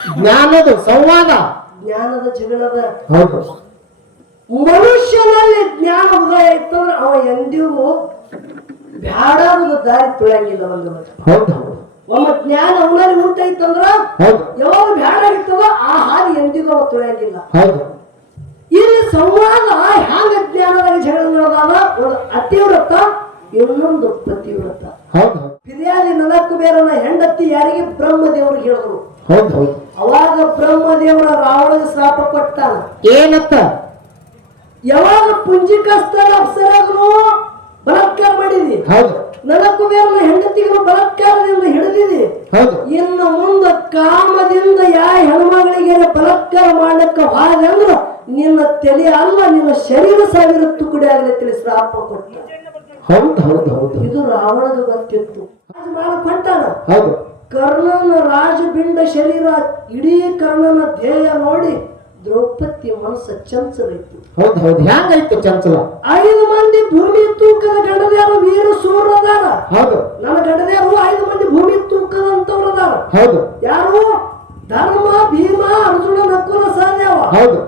ಜ್ಞಾನದ ಸಂವಾದ. ಜ್ಞಾನದ ಜಗಳದ. ಹೌದು. ಮನುಷ್ಯನಲ್ಲಿ ಜ್ಞಾನ ಉದಯ ಇತ್ತಂದ್ರೆ ಅವ ಎಂದಿಗೂ ಒಂದು ದಾರಿ ತುಳಿಯಂಗಿಲ್ಲ ಒಂದು ಹೌದು. ಒಮ್ಮ ಜ್ಞಾನ ಅವನಲ್ಲಿ ಉಂಟಾಯ್ತಂದ್ರ ಯಾವಾಗ ಬ್ಯಾಡ ಇರ್ತದ ಆ ಹಾದಿ ಎಂದಿಗೂ ಅವ ತುಳಿಯಂಗಿಲ್ಲ. ಹೌದು. ಇಲ್ಲಿ ಸಂವಾದ ಹ್ಯಾಂಗ ಜ್ಞಾನದಾಗ ಜಗಳ ಒಂದು ಅತಿವ್ರತ ಇನ್ನೊಂದು ಪ್ರತಿವ್ರತ. ಹೌದು. ಬಿರಿಯಾನಿ ಫಿರ್ಯಾದಿ ನನಕ್ಕು ಬೇರನ ಹೆಂಡತಿ ಯಾರಿಗೆ ಬ್ರಹ್ಮದೇವ್ರಿಗೆ ಹೇಳಿದ್ರು. ಹೌದು ಹೌದು. ಅವಾಗ ಬ್ರಹ್ಮದೇವರ ರಾವಣಗೆ ಶಾಪ ಕೊಟ್ಟಾನ. ಏನತ್ತ? ಯಾವಾಗ ಪುಂಜಿಕಸ್ತರ ಅಪ್ಸರಾದ್ರು ಬಲಾತ್ಕಾರ ಮಾಡಿದಿ. ಹೌದು. ನಲಕ್ಕು ಬೇರೆ ಹೆಂಡತಿಗಳು ಬಲಾತ್ಕಾರದಿಂದ ಹಿಡಿದಿದಿ. ಹೌದು. ಇನ್ನು ಮುಂದ ಕಾಮದಿಂದ ಯಾ ಹೆಣ್ಮಗಳಿಗೆ ಬಲಾತ್ಕಾರ ಮಾಡಕ್ಕ ಅಂದ್ರೆ ನಿನ್ನ ತಲೆ ಅಲ್ಲ ನಿನ್ನ ಶರೀರ ಸಾವಿರ ತುಕುಡಿ ಆಗಲಿ ತಿಳಿ ಶ್ರಾಪ ಕೊಟ್ಟ. ಹೌದು ಹೌದು ಹೌದು. ಇದು ರಾವಣದ ಗೊತ್ತಿತ್ತು ಅದು ಕೊಟ್ಟಾನ. ಹೌದು. ಕರ್ಣನ ರಾಜಬಿಂಡ ಶರೀರ ಇಡೀ ಕರ್ಣನ ಧ್ಯೇಯ ನೋಡಿ ದ್ರೌಪದಿ ಮನಸ್ಸು ಚಂಚಲೈತು. ಹೌದು ಹೌದು ಹ್ಯಾಂಗೈತು ಚಂಚಲ? ಐದು ಮಂದಿ ಭೂಮಿ ತೂಕದ ಗಂಡದ್ಯಾರು ವೀರ ಸೂರ್ಯದಾರ ಹೌದು. ನನ್ನ ಗಂಡದೇವರು ಐದು ಮಂದಿ ಭೂಮಿ ತೂಕದಂತವ್ರದಾರ ಹೌದು. ಯಾರು? ಧರ್ಮ ಭೀಮ ಅರ್ಜುನ ನಕುಲ ಸಹದೇವ ಹೌದು.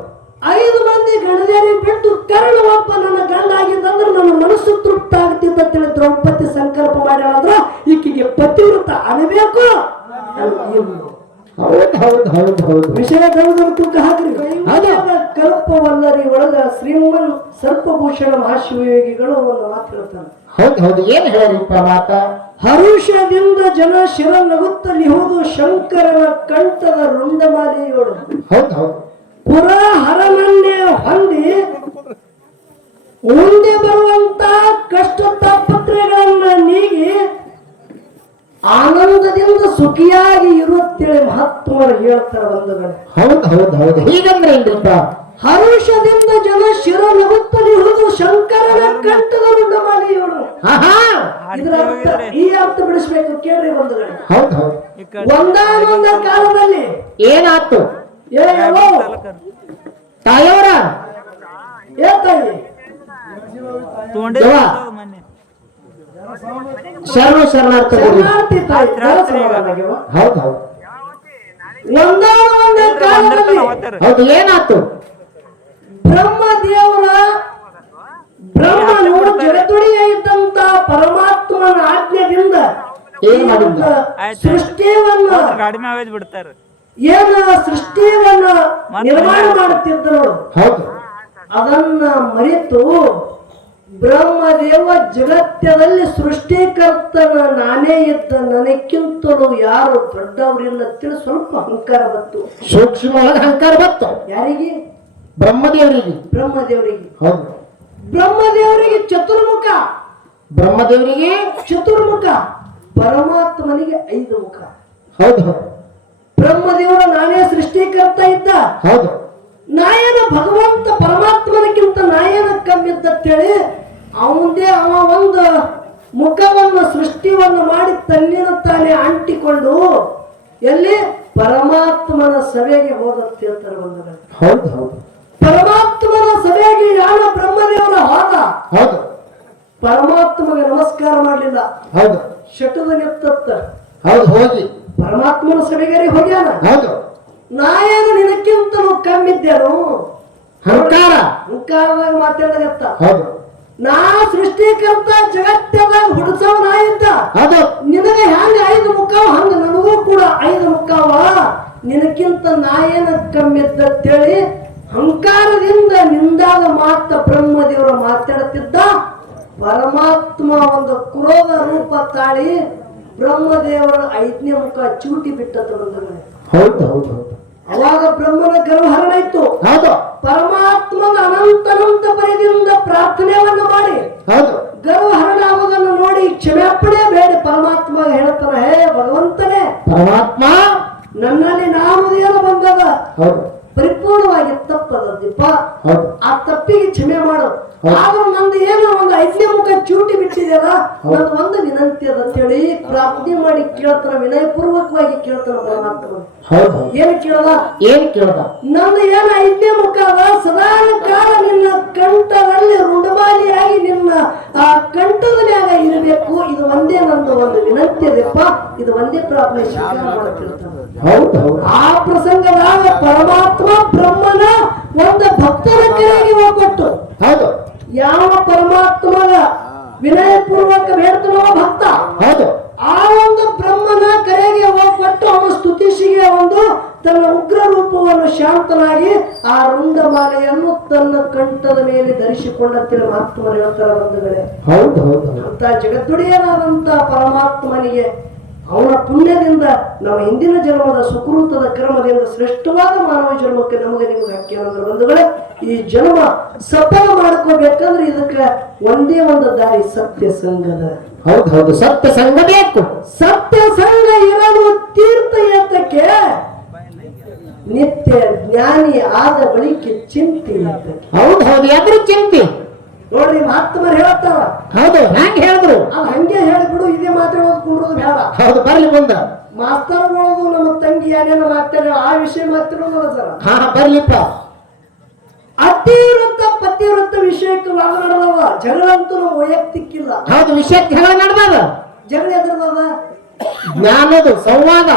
ಐದು ಮಂದಿ ಗಣದೇರಿ ಬಿಟ್ಟು ಕರಳು ಒಬ್ಬ ನನ್ನ ಗಂಡ ಆಗಿದ್ದಂದ್ರೆ ನನ್ನ ಮನಸ್ಸು ತೃಪ್ತ ಆಗ್ತಿದ್ದ ಅಂತೇಳಿ ದ್ರೌಪದಿ ಸಂಕಲ್ಪ ಮಾಡ್ಯಾಳಂದ್ರ ಈಕಿಗೆ ಪತಿವ್ರತ ಪತಿ ವೃತ್ತ ಅನಬೇಕು ವಿಷಯ ತೂಕ ಹಾಕ್ರಿ. ಕಲ್ಪವಲ್ಲರಿ ಒಳಗ ಶ್ರೀಮನ್ ಸರ್ಪಭೂಷಣ ಮಹಾಶಿವಯೋಗಿಗಳು ಒಂದು ಮಾತು ಹೇಳ್ತಾನೆ. ಹೌದು ಹೌದು. ಏನ್ ಹೇಳಿಪ್ಪ ಮಾತ? ಹರುಷದಿಂದ ಜನ ಶಿರ ನಗುತ್ತಲಿ ಹೋದು ಶಂಕರನ ಕಂಠದ ರುಂಡಮಾಲೆಯೋಳು ಹೌದು ಹೌದು. ಪುರ ಹರನನ್ನೇ ಹೊಂದಿ ಮುಂದೆ ಬರುವಂತ ಕಷ್ಟ ತಾಪತ್ರೆಗಳನ್ನ ನೀಗಿ ಆನಂದದಿಂದ ಸುಖಿಯಾಗಿ ಇರುತ್ತೇಳಿ ಮಹಾತ್ಮರು ಹೇಳ್ತಾರೆ ಬಂಧುಗಳೇ. ಹೌದು ಹೌದು ಹೌದು. ಹೀಗಂದ್ರೆ ಏನ್ರಿಪ್ಪ ಹರುಷದಿಂದ ಜನ ಶಿರ ನಗುತ್ತಲಿ ಹುರಿದು ಶಂಕರನ ಕಂಠದವರು ಆಹಾ! ಇದರ ಅರ್ಥ ಈ ಅರ್ಥ ಬಿಡಿಸ್ಬೇಕು ಕೇಳ್ರಿ ಬಂಧುಗಳೇ. ಹೌದು ಹೌದು. ಒಂದಾನೊಂದ ಕಾಲದಲ್ಲಿ ಏನಾತು ಏ ಯವ್ವ, ತಾಯವರ ಶರಣ ಶರಣಾರ್ಥ. ಹೌದು ಹೌದು. ಒಂದಾನೊಂದ ಕಾಲದಲ್ಲಿ. ಹೌದು ಏನಾಯ್ತು? ಬ್ರಹ್ಮ ದೇವರ ಬ್ರಹ್ಮನು ಜಗತ್ತೊಡೆಯ ಇದ್ದಂತ ಪರಮಾತ್ಮನ ಆಜ್ಞೆಯಿಂದ ಏನ್ ಮಾಡಿದ್ದ? ಸೃಷ್ಟಿಯನ್ನ ಕಡಿಮೆ ಆವೇದ್ ಬಿಡ್ತಾರ. ಏನ ಸೃಷ್ಟಿಯನ್ನ ನಿರ್ಮಾಣ ಮಾಡುತ್ತಿದ್ದರು ಹೌದು. ಅದನ್ನ ಮರೆತು ಬ್ರಹ್ಮದೇವ ಜಗತ್ತದಲ್ಲಿ ಸೃಷ್ಟಿಕರ್ತನ ನಾನೇ ಇದ್ದ ನನಕ್ಕಿಂತಲೂ ಯಾರು ದೊಡ್ಡವರಿಲ್ಲ ತಿಳಿ ಸ್ವಲ್ಪ ಅಹಂಕಾರ ಬಂತು. ಸೂಕ್ಷ್ಮ ಅಹಂಕಾರ ಬಂತು. ಯಾರಿಗೆ? ಬ್ರಹ್ಮದೇವರಿಗೆ. ಬ್ರಹ್ಮದೇವರಿಗೆ. ಹೌದು. ಬ್ರಹ್ಮದೇವರಿಗೆ ಚತುರ್ಮುಖ. ಬ್ರಹ್ಮದೇವರಿಗೆ ಚತುರ್ಮುಖ. ಪರಮಾತ್ಮನಿಗೆ ಐದು ಮುಖ. ಹೌದು ಹೌದು. ಬ್ರಹ್ಮದೇವರ ನಾನೇ ಸೃಷ್ಟಿಕರ್ತ ಇದ್ದ. ಹೌದು. ನಾಯನ ಭಗವಂತ ಪರಮಾತ್ಮನಕ್ಕಿಂತ ನಾಯನ ಹೇಳಿ ಅವಂದೇ ಅವ ಒಂದು ಮುಖವನ್ನು ಸೃಷ್ಟಿವನ್ನು ಮಾಡಿ ತನ್ನಿನ ತಾನೇ ಅಂಟಿಕೊಂಡು ಎಲ್ಲಿ ಪರಮಾತ್ಮನ ಸಭೆಗೆ ಹೋದಂತೆ ಅಂತಾರೆ ಬಂದರೆ ಹೌದು ಹೌದು. ಪರಮಾತ್ಮನ ಸಭೆಗೆ ಯಾರ ಬ್ರಹ್ಮದೇವರ ಹೋದ? ಹೌದು. ಪರಮಾತ್ಮಗೆ ನಮಸ್ಕಾರ ಮಾಡಲಿಲ್ಲ. ಹೌದು. ಶಟದ ನಿತ್ತತ್ತ ಹೌದು ಹೋಗಿ. ಪರಮಾತ್ಮನ ಸಭೆಗೇರಿ ಹೋಗ್ಯಾನ? ಹೌದು. ನಾಯನ ನಿನಕ್ಕಿಂತಲೂ ಕಮ್ಮಿದ್ದೇನು ಹಂಕಾರ. ಹಂಕಾರದಾಗ ಮಾತಾಡಗತ್ತ ಹೌದು. ನಾ ಸೃಷ್ಟಿಕರ್ತ ಜಗತ್ತದ ಹುಡುಸವ ನಾ ಇದ್ದ. ಹೌದು. ನಿನಗೆ ಹ್ಯಾಂಗ ಐದು ಮುಖವ ಹಂಗ ನನಗೂ ಕೂಡ ಐದು ಮುಖವ ನಿನಕ್ಕಿಂತ ನಾಯನ ಕಮ್ಮಿದ್ದತ್ತೇಳಿ ಹಂಕಾರದಿಂದ ನಿಂದಾದ ಮಾತ್ರ ಬ್ರಹ್ಮದೇವರ ಮಾತಾಡುತ್ತಿದ್ದ ಪರಮಾತ್ಮ ಒಂದು ಕ್ರೋಧ ರೂಪ ತಾಳಿ ಬ್ರಹ್ಮದೇವರ ಐದನೇ ಮುಖ ಚೂಟಿ ಬಿಟ್ಟದ ಬಂದವನೇ ಹೌದು ಹೌದು ಹೌದು. ಅವಾಗ ಬ್ರಹ್ಮನ ಗರ್ವಹರಣ ಇತ್ತು. ಹೌದು. ಪರಮಾತ್ಮನ ಅನಂತ ಅನಂತ ಪರಿದಿಂದ ಪ್ರಾರ್ಥನೆಯನ್ನ ಮಾಡಿ. ಹೌದು. ಗರ್ವಹರಣ ಆಗುವುದನ್ನು ನೋಡಿ ಕ್ಷಮಾಪಣೆ ಬೇಡ. ಪರಮಾತ್ಮ ಹೇಳ್ತಾರ ಹೇ ಭಗವಂತನೇ ಪರಮಾತ್ಮ ನನ್ನಲ್ಲಿ ನಾಮದೇನು ಬಂದದ. ಹೌದು. ಪರಿಪೂರ್ಣವಾಗಿ ತಪ್ಪದಪ್ಪ ಆ ತಪ್ಪಿಗೆ ಕ್ಷಮೆ ಮಾಡು. ಆದ್ರೆ ನಂದು ಏನೋ ಒಂದು ಐದನೇ ಮುಖ ಚೂಟಿ ಬಿಟ್ಟಿದೆಯಲ್ಲ ನಾನು ಒಂದು ವಿನಂತಿ ಅದ ಅಂತೇಳಿ ಪ್ರಾರ್ಥನೆ ಮಾಡಿ ಕೇಳ್ತಾನ ವಿನಯಪೂರ್ವಕವಾಗಿ ಕೇಳ್ತಾರ ಪರಮಾತ್ಮ ಏನ್ ಕೇಳದ ಏನ್ ಕೇಳ್ದ? ನಂದು ಏನ ಐದನೇ ಮುಖ ಅದ ಸದಾ ಕಾಲ ನಿನ್ನ ಕಂಠದಲ್ಲಿ ರುಂಡಮಾಲಿಯಾಗಿ ನಿನ್ನ ಆ ಕಂಠದ ಮ್ಯಾಗ ಇರಬೇಕು. ಇದು ಒಂದೇ ನಂದು ಒಂದು ವಿನಂತಿ ಅದಪ್ಪ. ಇದು ಒಂದೇ ಪ್ರಾರ್ಥನೆ ಸ್ವೀಕಾರ ಹೌದು. ಆ ಪ್ರಸಂಗದಾಗ ಪರಮಾತ್ಮ ಬ್ರಹ್ಮನ ಒಂದು ಭಕ್ತರ ಕೈಗೆ ಹೋಗ್ಕೊಟ್ಟು ಹೌದು. ಯಾವ ಪರಮಾತ್ಮನ ವಿನಯ ಪೂರ್ವಕ ಬೇಡ್ತಾನೋ ಭಕ್ತ ಹೌದು. ಆ ಒಂದು ಬ್ರಹ್ಮನ ಕರೆಗೆ ಹೋಗ್ಬಿಟ್ಟು ಅವನ ಸ್ತುತಿಸಿಗೆ ಒಂದು ತನ್ನ ಉಗ್ರ ರೂಪವನ್ನು ಶಾಂತನಾಗಿ ಆ ರುಂಡಮಾಲೆಯನ್ನು ತನ್ನ ಕಂಠದ ಮೇಲೆ ಧರಿಸಿಕೊಂಡಂತಿರುವ ಮಹಾತ್ಮನ ಹೇಳ್ತಾರೆ ಬಂಧುಗಳೇ. ಹೌದು ಹೌದು ಹೌದು. ಅಂತ ಜಗದ್ದುಡಿಯನಾದಂತಹ ಪರಮಾತ್ಮನಿಗೆ ಅವನ ಪುಣ್ಯದಿಂದ ನಮ್ಮ ಹಿಂದಿನ ಜನ್ಮದ ಸುಕೃತದ ಕ್ರಮದಿಂದ ಶ್ರೇಷ್ಠವಾದ ಮಾನವ ಜನ್ಮಕ್ಕೆ ನಮಗೆ ನಿಮಗೆ ಅಂದ್ರೆ ಬಂಧುಗಳೇ ಈ ಜನ್ಮ ಸಫಲ ಮಾಡ್ಕೋಬೇಕಂದ್ರೆ ಇದಕ್ಕೆ ಒಂದೇ ಒಂದು ದಾರಿ ಸತ್ಯ ಸಂಘದ ಹೌದು ಹೌದು. ಸತ್ಯ ಸಂಘ ಬೇಕು. ಸತ್ಯ ಸಂಘ ಇರಲು ತೀರ್ಥಯಾತ್ರಕ್ಕೆ ನಿತ್ಯ ಜ್ಞಾನಿ ಆದ ಬಳಿಕ ಚಿಂತೆ? ಹೌದು ಹೌದು. ಯಾವ್ದ್ರ ಚಿಂತೆ? ನೋಡ್ರಿ ಮಹಾತ್ಮರು ಹೇಳತ್ತಾರ. ಹೌದು ಹ್ಯಾಂಗ ಹೇಳಿದ್ರು. ಅದು ಹಂಗೆ ಹೇಳಿಬಿಡು ಇದೇ ಮಾತಾಡೋದು ಕುಂಡ್ರೋದು ಬೇಡ. ಹೌದು ಬರ್ಲಿ ಮುಂದ ಮಾಸ್ತರ್ಗಳದು ನಮ್ಮ ತಂಗಿ ಏನೇನು ಮಾತಾಡ ಆ ವಿಷಯ ಮಾತಾಡೋದು ಸರ. ಹಾ ಬರ್ಲಿಪ್ಪ. ಅತಿವೃತ್ತ ಪತಿವೃತ್ತ ವಿಷಯಕ್ಕೆ ವಾದ ನಡೆದವ. ಜಗಳ ಅಂತೂ ನಾವು ವೈಯಕ್ತಿಕ್ಕಿಲ್ಲ ಹೌದು ವಿಷಯಕ್ಕೆ ಜಗಳ ನಡೆದದ. ಜಗಳ ಎದ್ರದವ ಜ್ಞಾನದ ಸಂವಾದ.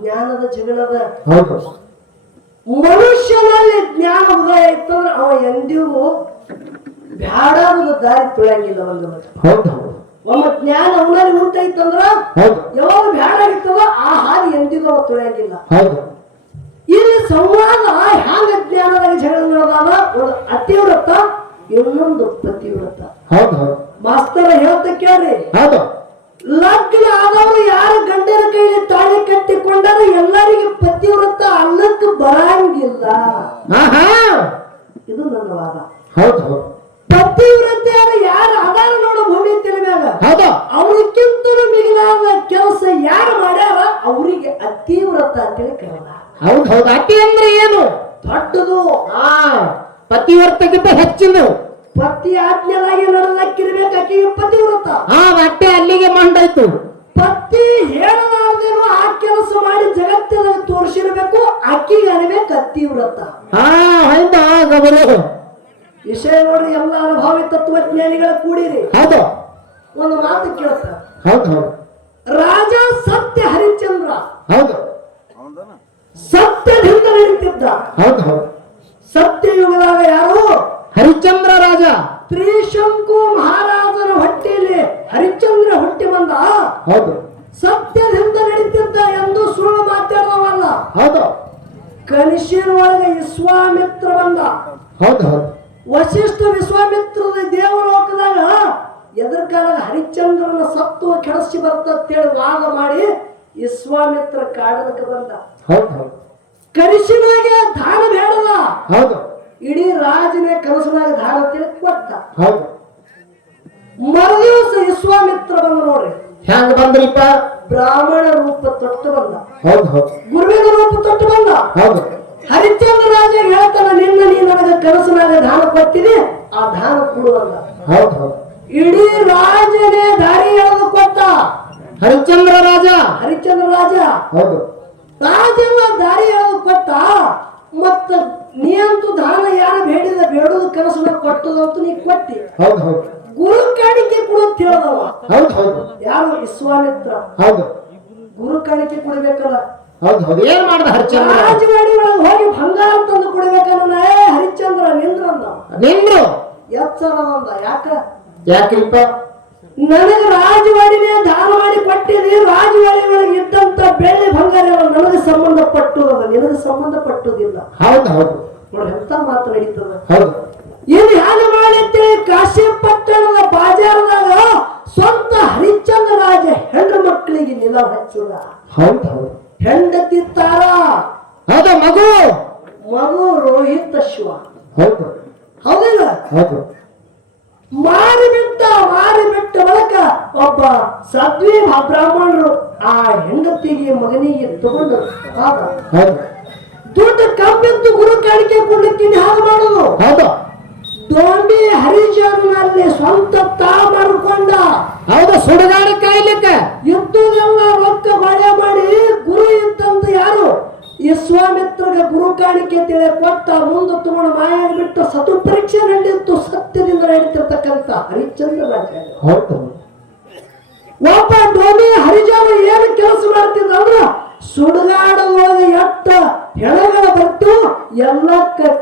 ಜ್ಞಾನದ ಜಗಳದ. ಹೌದು. ಮನುಷ್ಯನಲ್ಲಿ ಜ್ಞಾನ ಉದಯ ಇತ್ತಂದ್ರೆ ಅವ ಎಂದಿಗೂ ಬ್ಯಾಡಾದ ದಾರಿ ತುಳಿಯಂಗಿಲ್ಲ ಒಂದು ಹೌದು. ಒಮ್ಮ ಜ್ಞಾನ ಅವನಲ್ಲಿ ಉಂಟಾಯ್ತಂದ್ರ ಯಾವಾಗ ಬ್ಯಾಡಾಗಿತ್ತದ ಆ ಹಾದಿ ಎಂದಿಗೂ ತುಳಿಯಂಗಿಲ್ಲ. ಹೌದು. ಇಲ್ಲಿ ಸಂವಾದ ಹ್ಯಾಂಗ ಜ್ಞಾನದಾಗ ಜಗಳ ನಡೆದಾದ ಒಂದು ಅತಿವ್ರತ ಇನ್ನೊಂದು ಪತಿವ್ರತ ಹೌದು. ಮಾಸ್ತರ ಹೇಳ್ತ ಕೇಳ್ರಿ. ಹೌದು. ಲಗ್ನ ಆದವರು ಯಾರು ಗಂಡನ ಕೈಲಿ ತಾಳಿ ಕಟ್ಟಿಕೊಂಡಾರ ಎಲ್ಲರಿಗೆ ಪತಿವ್ರತ ಅನ್ನಕ್ಕೆ ಬರಂಗಿಲ್ಲ. ಇದು ನನ್ನ ವಾದ. ಹೌದು. ಹೌದು ಪತಿವ್ರತೆಯರು ಯಾರು ಅದಾರ ನೋಡು ಭೂಮಿ ತಿಳಿಮ್ಯಾಗ ಹೌದು. ಅವ್ರಿಗಿಂತಲೂ ಮಿಗಿಲಾದ ಕೆಲಸ ಯಾರು ಮಾಡ್ಯಾರ? ಅವರಿಗೆ ಅತಿವ್ರತ ಅಂತೇಳಿ ಕರೆದ. ಹೌದು ಹೌದು. ಅತಿ ಅಂದ್ರೆ ಏನು? ದೊಡ್ಡದು. ಹಾ ಪತಿವರ್ತಕ್ಕಿಂತ ಹೆಚ್ಚಿನ ಪತಿ ಆಜ್ಞೆದಾಗಿ ನಡೆದಕ್ಕಿರ್ಬೇಕು ಆಕೆಗೆ ಪತಿವ್ರತ. ಆ ಅಟ್ಟೆ ಅಲ್ಲಿಗೆ ಮಂಡಾಯ್ತು. ಪತಿ ಹೇಳಲಾರ್ದೇನು ಆ ಕೆಲಸ ಮಾಡಿ ಜಗತ್ತಿನ ತೋರಿಸಿರ್ಬೇಕು ಆಕಿಗೆ ಅನ್ಬೇಕು ಅತಿವ್ರತ. ಹಾ ಹೌದು ಗಬರು? ವಿಷಯ ನೋಡಿ ಎಲ್ಲ ಅನುಭವಿ ತತ್ವಜ್ಞಾನಿಗಳ ಕೂಡಿರಿ. ಹೌದು. ಒಂದು ಮಾತು ಕೇಳ್ತ. ಹೌದು ಹೌದು. ರಾಜ ಸತ್ಯ ಹರಿಶ್ಚಂದ್ರ. ಹೌದು. ಸತ್ಯದಿಂದ ನಿಂತಿದ್ದ ಹೌದು ಹೌದು. ಸತ್ಯಯುಗದಾಗ ಯಾರು? ಹರಿಶ್ಚಂದ್ರ ರಾಜ. ತ್ರಿಶಂಕು ಮಹಾರಾಜರ ಹೊಟ್ಟೆಯಲ್ಲಿ ಹರಿಶ್ಚಂದ್ರ ಹುಟ್ಟಿ ಬಂದ. ಹೌದು. ಸತ್ಯದಿಂದ ನಡೀತಿದ್ದ ಎಂದು ಸುಳ್ಳು ಮಾತಾಡದವಲ್ಲ ಹೌದು. ಕನಿಷಿನ ಒಳಗೆ ವಿಶ್ವಾಮಿತ್ರ ಬಂದ. ಹೌದು ಹೌದು. ವಶಿಷ್ಠ ವಿಶ್ವಾಮಿತ್ರದ ದೇವಲೋಕದಾಗ ಎದ್ರ ಹರಿಚಂದ್ರನ ಹರಿಶ್ಚಂದ್ರನ ಸತ್ವ ಕೆಡಸಿ ಬರ್ತೇಳಿ ವಾದ ಮಾಡಿ ವಿಶ್ವಾಮಿತ್ರ ಕಾಡಕ್ಕೆ ಬಂದ. ಕನಿಷಿನಾಗೆ ದಾನ ಬೇಡದ. ಹೌದು. ಇಡೀ ರಾಜನೇ ಕನಸಿನಾಗ ದಾನ ಅಂತೇಳಿ ಕೊಟ್ಟ. ಹೌದು. ಮರುದಿವಸ ವಿಶ್ವಾಮಿತ್ರ ಬಂದ ನೋಡ್ರಿ. ಹೆಂಗ ಬಂದ್ರಿಪ್ಪ? ಬ್ರಾಹ್ಮಣ ರೂಪ ತೊಟ್ಟು ಬಂದ. ಹೌದು ಹೌದು. ಗುರುವಿನ ರೂಪ ತೊಟ್ಟು ಬಂದ. ಹೌದು. ಹರಿಶ್ಚಂದ್ರ ರಾಜ ಹೇಳ್ತಾನ ನಿನ್ನ ನೀ ನನಗೆ ಕನಸನಾಗ ದಾನ ಕೊಟ್ಟಿದೆ ಆ ದಾನ ಕೊಡುವಲ್ಲ ಅಂದ ಹೌದು ಹೌದು. ಇಡೀ ರಾಜನೇ ದಾರಿ ಎಳೆದು ಕೊಟ್ಟ. ಹರಿಶ್ಚಂದ್ರ ರಾಜ. ಹರಿಶ್ಚಂದ್ರ ರಾಜ. ಹೌದು. ರಾಜನ ದಾರಿ ಎಳೆದು ಕೊಟ್ಟ ಮತ್ತ ನೀ ಅಂತೂ ದಾನ ಯಾರು ಬೇಡಿದ ಬೇಡದ ಕನಸನ ಕೊಟ್ಟದಂತೂ ನೀ ಕೊಟ್ಟಿ. ಹೌದು ಹೌದು. ಗುರು ಕಾಣಿಕೆ ಕೊಡು ಅಂತ ಹೇಳ್ದವ. ಹೌದು ಹೌದು. ಯಾರು ವಿಶ್ವಾಮಿತ್ರ? ಹೌದು. ಗುರು ಕಾಣಿಕೆ ಕೊಡ್ಬೇಕಲ್ಲ. ಹೌದು ಹೌದು. ಏನ್ ಮಾಡ್ದ ಹರಿಚಂದ್ರ ರಾಜವಾಡಿ ಒಳಗೆ ಹೋಗಿ ಬಂಗಾರ ತಂದು ಕೊಡ್ಬೇಕನ್ನ ಏ ಹರಿಶ್ಚಂದ್ರ ನಿಂದ್ರ. ಎಚ್ಚರದಂದ ಯಾಕ? ಯಾಕ್ರಿಪ್ಪ ನನಗೆ ರಾಜವಾಡಿನೇ ದಾನ ಮಾಡಿ ಕೊಟ್ಟಿದೆ. ರಾಜವಾಡಿ ಒಳಗೆ ಇದ್ದಂತ ಬೆಳ್ಳಿ ಬಂಗಾರ ನನಗೆ ಸಂಬಂಧಪಟ್ಟುದದ ನಿನಗೆ ಸಂಬಂಧಪಟ್ಟುದಿಲ್ಲ. ಹೌದು ಹೌದು. ನೋಡಿ ಎಂತ ಮಾತು ನಡೀತದ. ಹೌದು. ಇದು ಹೇಗೆ ಮಾಡಿದ್ದೇಳಿ ಕಾಶಿ ಪಟ್ಟಣದ ಬಾಜಾರದಾಗ ಸ್ವಂತ ಹರಿಶ್ಚಂದ್ರ ರಾಜ ಹೆಣ್ಣು ಮಕ್ಕಳಿಗೆ ನಿಲ ಹಚ್ಚುದ. ಹೌದು ಹೌದು. ಹೆಂಡತಿ ತಾರ ಹೌದ ಮಗು? ಮಗು ರೋಹಿತ ಶಿವ ಹೌದು. ಹೌದಿಲ್ಲ? ಹೌದು. ಮಾರಿ ಬಿಟ್ಟ ಮಾರಿ ಬಿಟ್ಟ ಬಳಕ ಒಬ್ಬ ಸದ್ವಿ ಬ್ರಾಹ್ಮಣರು ಆ ಹೆಂಡತಿಗೆ ಮಗನಿಗೆ ತಗೊಂಡು ದೊಡ್ಡ ಕಮ್ಮಿತ್ತು ಗುರು ಕಾಣಿಕೆ ಕೊಡ್ಲಿಕ್ಕೆ ಹಾಗೆ ಮಾಡೋದು? ಹೌದು. ದೋಂಡಿ ಹರಿಜನಲ್ಲಿ ಸ್ವಂತ ತಾ ಮಾಡಿಕೊಂಡ. ಹೌದು ಸುಡಗಾಡ ಕಾಯ್ಲಿಕ್ಕೆ. ಇದ್ದುದೆಲ್ಲ ರೊಕ್ಕ ಬಾಳೆ ಮಾಡಿ ಗುರು ಇದ್ದಂತ ಯಾರು? ವಿಶ್ವಾಮಿತ್ರಗೆ ಗುರು ಕಾಣಿಕೆ ತಿಳಿ ಕೊಟ್ಟ ಮುಂದೆ ತಗೊಂಡು ಮಾಯ ಬಿಟ್ಟು ಸತು ಪರೀಕ್ಷೆ ನಡೆದಿತ್ತು ಸತ್ಯದಿಂದ ನಡೀತಿರ್ತಕ್ಕಂಥ ಹರಿಚಂದ್ರ ಹೌದು. ಒಬ್ಬ ಡೋಮಿ ಹರಿಜನ ಏನು ಕೆಲಸ ಮಾಡ್ತಿದ್ದ ಅಂದ್ರ ಸುಡಗಾಡದೊಳಗೆ ಎಟ್ಟ ಹೆಣಗಳ ಬಟ್ಟು ಎಲ್ಲ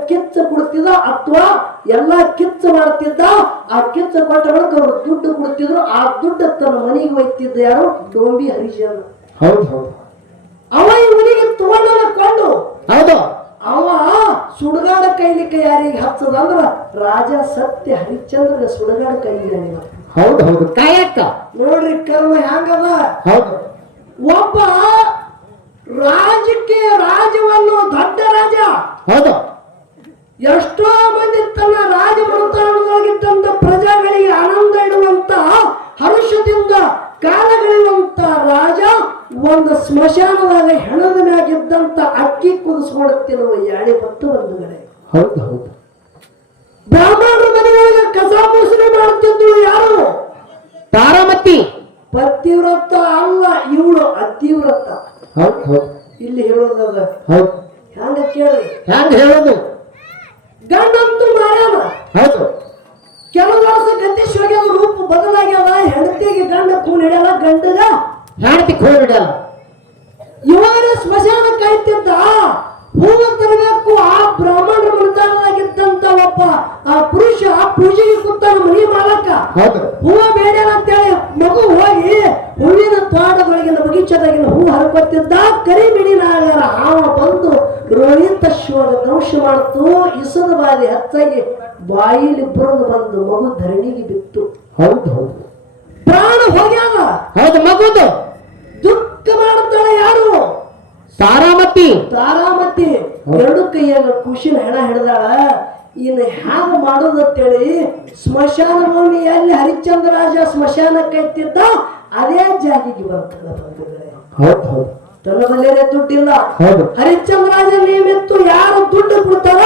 ಕಿಚ್ಚ ಕೊಡ್ತಿದ್ದ ಅಥವಾ ಎಲ್ಲ ಕಿಚ್ಚ ಮಾಡ್ತಿದ್ದ ಆ ಕಿಚ್ಚ ಕೊಟ್ಟ ಬಳಿಕ ಅವರು ದುಡ್ಡು ಕೊಡ್ತಿದ್ರು ಆ ದುಡ್ಡು ತನ್ನ ಮನೆಗೆ ಒಯ್ತಿದ್ದ ಯಾರು? ಡೋಂಬಿ ಹರಿಶನ್ ಹೌದು ಹೌದು. ಅವ ಮನೆಗೆ ತಗೊಂಡನ ಕಂಡು. ಹೌದು. ಅವ ಸುಡುಗಾಡ ಕೈಲಿಕ್ಕೆ ಯಾರಿಗೆ ಹಚ್ಚದ ಅಂದ್ರ ರಾಜ ಸತ್ಯ ಹರಿಶ್ಚಂದ್ರ ಸುಡಗಾಡ ಕೈಲಿ ಹೌದು ಹೌದು. ಕಾಯಕ್ಕ ನೋಡ್ರಿ ಕರ್ಮ ಹೆಂಗದ? ಹೌದು. ಒಬ್ಬ ರಾಜಕ್ಕೆ ರಾಜವನ್ನು ದೊಡ್ಡ ರಾಜ. ಹೌದು. ಎಷ್ಟೋ ಮಂದಿ ತನ್ನ ರಾಜಮನೆತನದೊಳಗಿದ್ದಂತ ಪ್ರಜೆಗಳಿಗೆ ಆನಂದ ಇಡುವಂತ ಹರುಷದಿಂದ ಕಾಲಗಳಿರುವಂತ ರಾಜ ಒಂದು ಸ್ಮಶಾನದಾಗ ಹೆಣದ ಮ್ಯಾಗಿದ್ದಂತ ಅಕ್ಕಿ ಕುದಿಸ್ಕೊಡುತ್ತಿರುವ ಯಾಳಿ ಮತ್ತು ಕಡೆ ಹೌದು ಹೌದು. ಬ್ರಾಹ್ಮಣರ ಮನೆಯೊಳಗೆ ಕಸ ಪೂಸಣೆ ಮಾಡುತ್ತಿದ್ರು ಯಾರು? ತಾರಾಮತಿ ಪತಿವ್ರತ ಅಲ್ಲ ಇವಳು ಅತಿವ್ರತ. ಹೌದು ಹೌದು. ಇಲ್ಲಿ ಹೇಳೋದದ ಹೌದು. ಹೆಂಗ ಕೇಳಿ ಹೆಂಗೆ ಹೇಳೋದು? ಗಂಡಂತೂ ಮಾರ್ಯಾನ ಹೌದು. ಕೆಲವು ವರ್ಷ ಗಂಡೇಶ್ ಹೋಗ್ಯಾವ ರೂಪ ಬದಲಾಗ್ಯಾವ ಹೆಂಡತಿಗೆ ಗಂಡ ಕೂನ್ ಹಿಡಿಯಲ್ಲ ಗಂಡಗ? ಹೆಂಡತಿ ಕೋಲ್ ಹಿಡಿಯಲ್ಲ ಇವಾಗ ಸ್ಮಶಾನ ಕಾಯ್ತಿದ್ದ ಹೂವ ತರಬೇಕು ಆ ಬ್ರಾಹ್ಮಣ ಮನೆತನದಾಗಿದ್ದಂತ ಒಬ್ಬ ಆ ಪುರುಷ ಆ ಪೂಜೆಗೆ ಕೂತಾನ ಮನಿ ಮಾಲಕ. ಹೌದು. ಹೂವ ಬೇಡ ಅಂತೇಳಿ ಮಗು ಹೋಗಿ ಹೂವಿನ ತೋಟದೊಳಗಿನ ಬಗೀಚದಾಗಿನ ಹೂ ಹರ್ಕೊತಿದ್ದ ಕರಿಮಿಡಿನಾಗರ ಆವ ಬಂದು ರೋಹಿತ ಶಿವನ ದಂಶ ಮಾಡ್ತು. ಇಸದ ಬಾರಿ ಹತ್ತಾಗಿ ಬಾಯಿಲಿ ಬುರಂದು ಬಂದು ಮಗು ಧರಣಿಗೆ ಬಿತ್ತು. ಹೌದು ಹೌದು. ಪ್ರಾಣ ಹೋಗ್ಯಾವ. ಹೌದು ಮಗುದು. ದುಃಖ ಮಾಡುತ್ತಾಳೆ ಯಾರು? ತಾರಾಮತಿ. ತಾರಾಮತಿ ಎರಡು ಕೈಯಾಗ ಖುಷಿನ ಹೆಣ ಹಿಡ್ದಾಳ. ಇನ್ನು ಹ್ಯಾಂಗ ಮಾಡೋದಂತೇಳಿ ಸ್ಮಶಾನ ಭೂಮಿ ಎಲ್ಲಿ ಹರಿಶ್ಚಂದ್ರರಾಜ ಸ್ಮಶಾನ ಕೈತಿದ್ದ ಅದೇ ಜಾಗಿಗೆ ಬರ್ತದೆ ತನ್ನ ಬಲ್ಲೇರೆ ದುಡ್ಡಿಲ್ಲ. ಹರಿಶ್ಚಂದ್ರರಾಜ ನೇಮಿತ್ತು ಯಾರು ದುಡ್ಡು ಕೊಡ್ತಾರ